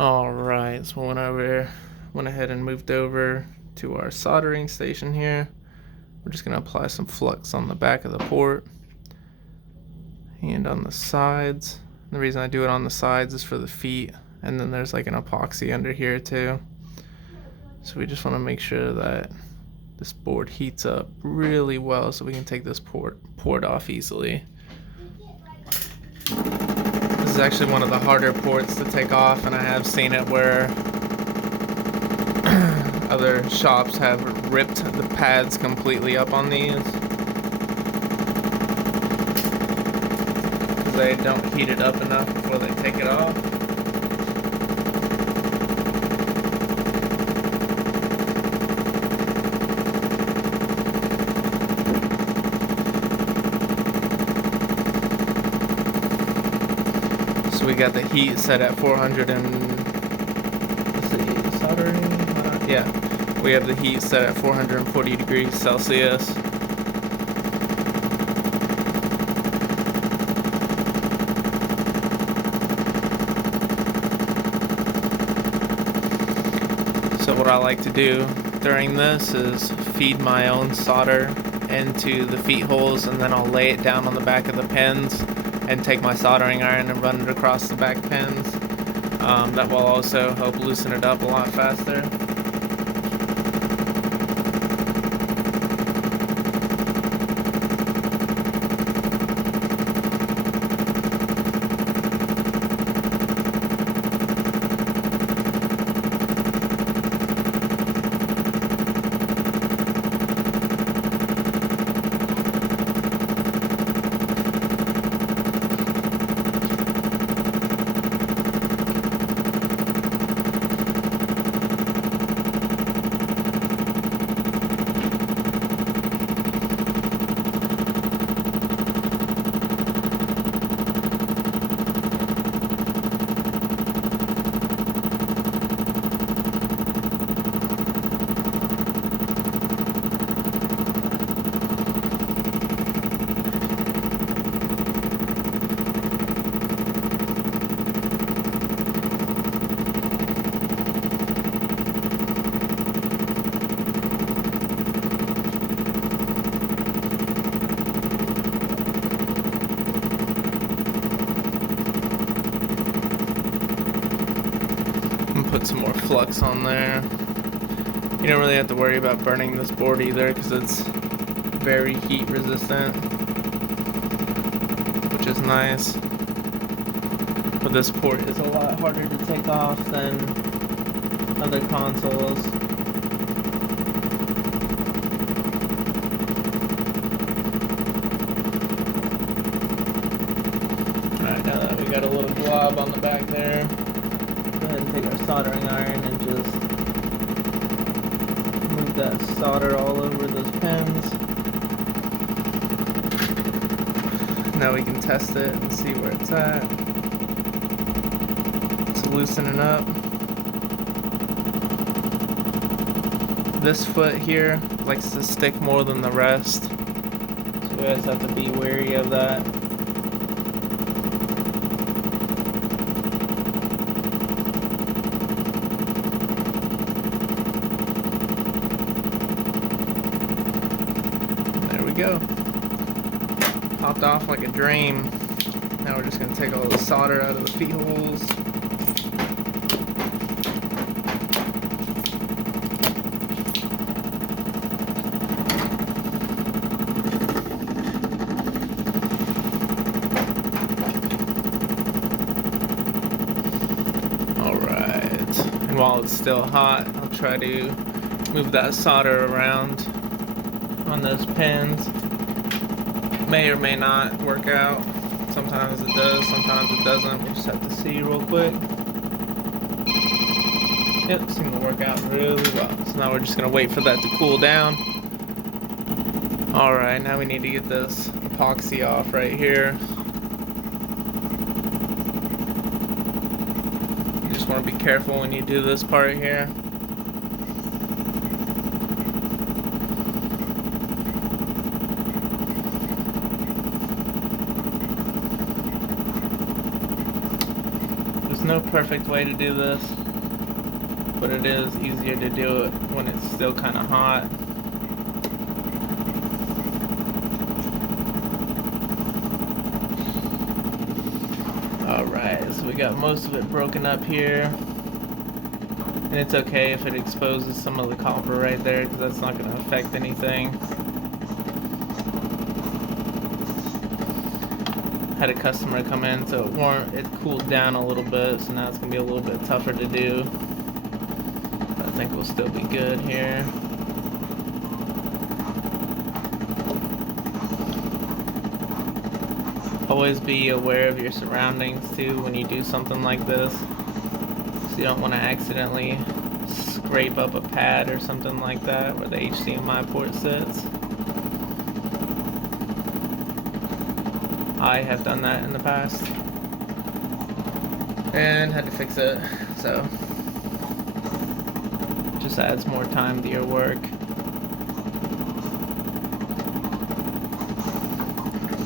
Alright, so went ahead and moved over to our soldering station here. We're just going to apply some flux on the back of the port and on the sides. The reason I do it on the sides is for the feet, and then there's like an epoxy under here too. So we just want to make sure that this board heats up really well so we can take this port off easily. This is actually one of the harder ports to take off, and I have seen it where other shops have ripped the pads completely up on these because they don't heat it up enough before they take it off. So we got the heat set at 400 and we have the heat set at 440 degrees Celsius. So what I like to do during this is feed my own solder into the feet holes, and then I'll lay it down on the back of the pins and take my soldering iron and run it across the back pins. That will also help loosen it up a lot faster. Put some more flux on there. You don't really have to worry about burning this board either because it's very heat resistant, which is nice. But this port is a lot harder to take off than other consoles. Alright, now that we got a little glob on the back there, take our soldering iron and just move that solder all over those pins. Now we can test it and see where it's at. It's loosening up. This foot here likes to stick more than the rest, so you guys have to be wary of that. Go. Popped off like a dream. Now we're just going to take all the solder out of the feet holes. Alright, and while it's still hot, I'll try to move that solder around on those pins. May or may not work out. Sometimes it does, sometimes it doesn't. We'll just have to see real quick. Yep, seemed to work out really well. So now we're just gonna wait for that to cool down. Alright, now we need to get this epoxy off right here. You just want to be careful when you do this part here. no perfect way to do this, but it is easier to do it when it's still kind of hot. Alright, so we got most of it broken up here. And it's okay if it exposes some of the copper right there, because that's not going to affect anything. Had a customer come in, so it cooled down a little bit, so now it's going to be a little bit tougher to do. But I think we'll still be good here. Always be aware of your surroundings too when you do something like this. So you don't want to accidentally scrape up a pad or something like that where the HDMI port sits. I have done that in the past and had to fix it, so just adds more time to your work.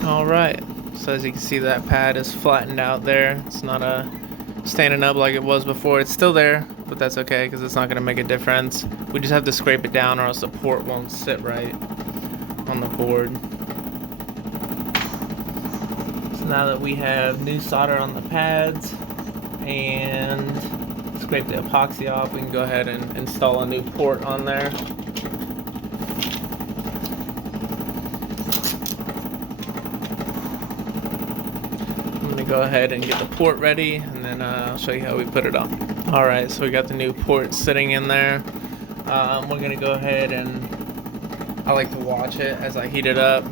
Alright, so as you can see, that pad is flattened out there. It's not standing up like it was before. It's still there, but that's okay because it's not going to make a difference. We just have to scrape it down or else the port won't sit right on the board. So now that we have new solder on the pads and scrape the epoxy off, we can go ahead and install a new port on there. Go ahead and get the port ready, and then I'll show you how we put it on. Alright, so we got the new port sitting in there. We're going to go ahead and I like to watch it as I heat it up.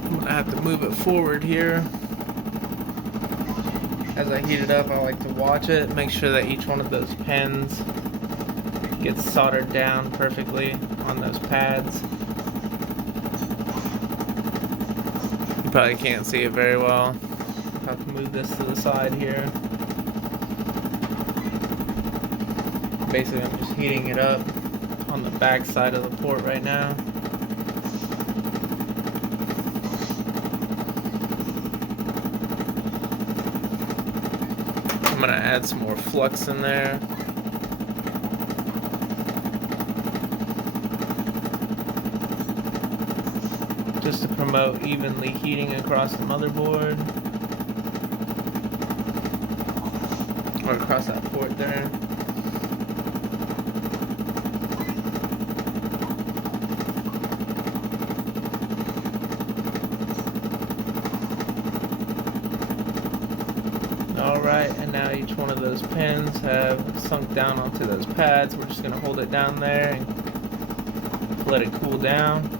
I'm going to have to move it forward here. As I heat it up, I like to watch it, make sure that each one of those pins gets soldered down perfectly on those pads. Probably can't see it very well. I'll have to move this to the side here. Basically, I'm just heating it up on the back side of the port right now. I'm gonna add some more flux in there. Just to promote evenly heating across the motherboard, or across that port there. Alright, and now each one of those pins have sunk down onto those pads. We're just going to hold it down there and let it cool down.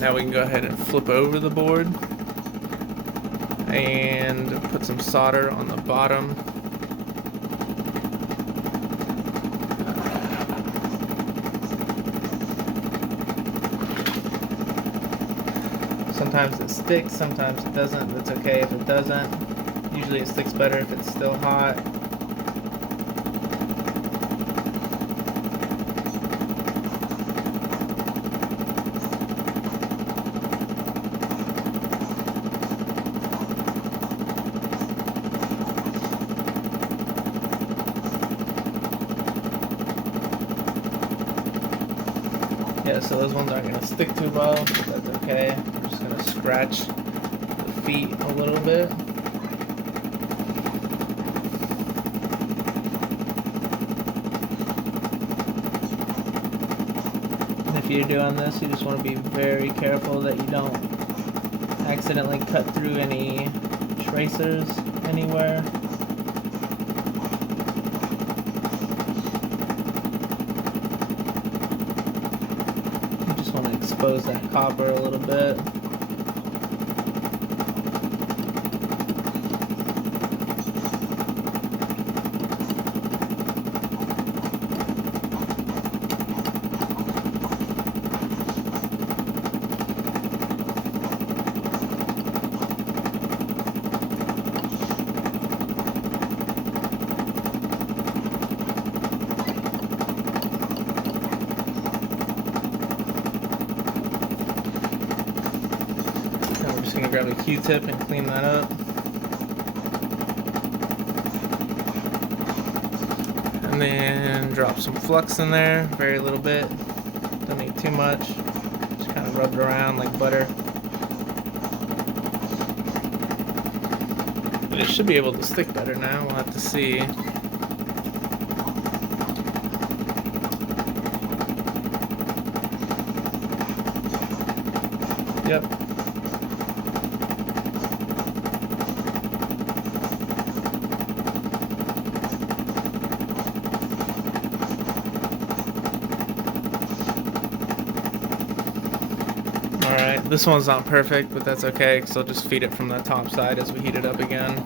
Now we can go ahead and flip over the board and put some solder on the bottom. Sometimes it sticks, sometimes it doesn't. That's okay if it doesn't. Usually it sticks better if it's still hot. Yeah, so those ones aren't going to stick too well, but that's okay. I'm just going to scratch the feet a little bit. And if you're doing this, you just want to be very careful that you don't accidentally cut through any tracers anywhere. Expose that copper a little bit. Q-tip and clean that up. And then drop some flux in there, very little bit. Don't need too much. Just kind of rub it around like butter. But it should be able to stick better now. We'll have to see. Yep. Alright, this one's not perfect, but that's okay, because I'll just feed it from the top side as we heat it up again.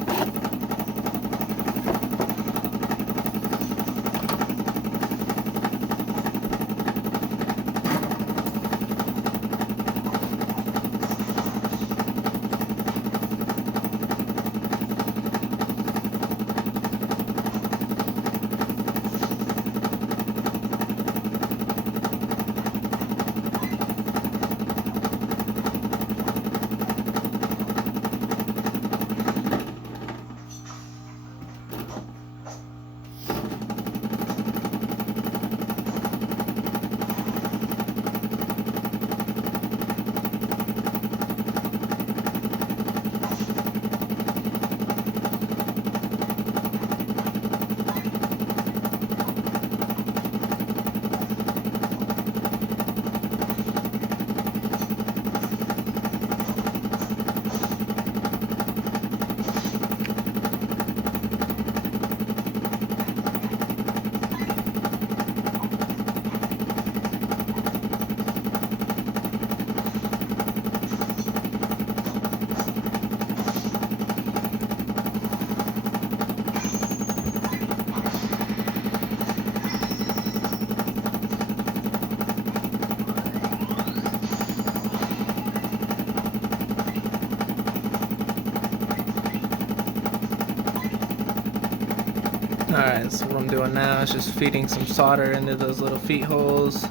Alright, so what I'm doing now is just feeding some solder into those little feet holes,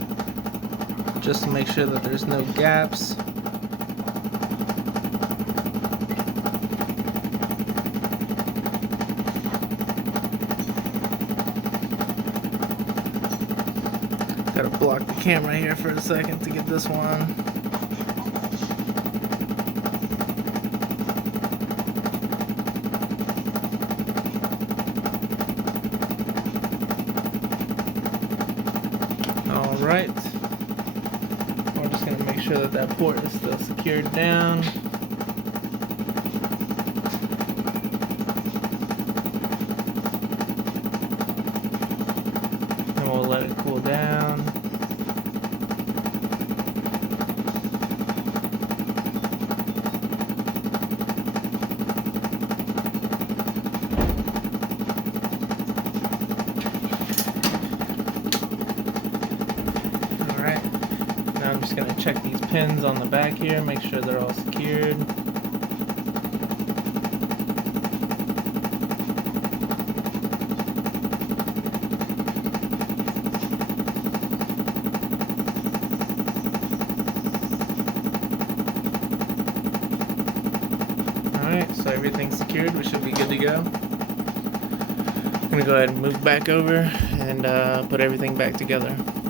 just to make sure that there's no gaps. Gotta block the camera here for a second to get this one. Alright, we're just going to make sure that that port is still secured down. And we'll let it cool down. I'm just going to check these pins on the back here, make sure they're all secured. Alright, so everything's secured, we should be good to go. I'm going to go ahead and move back over and put everything back together.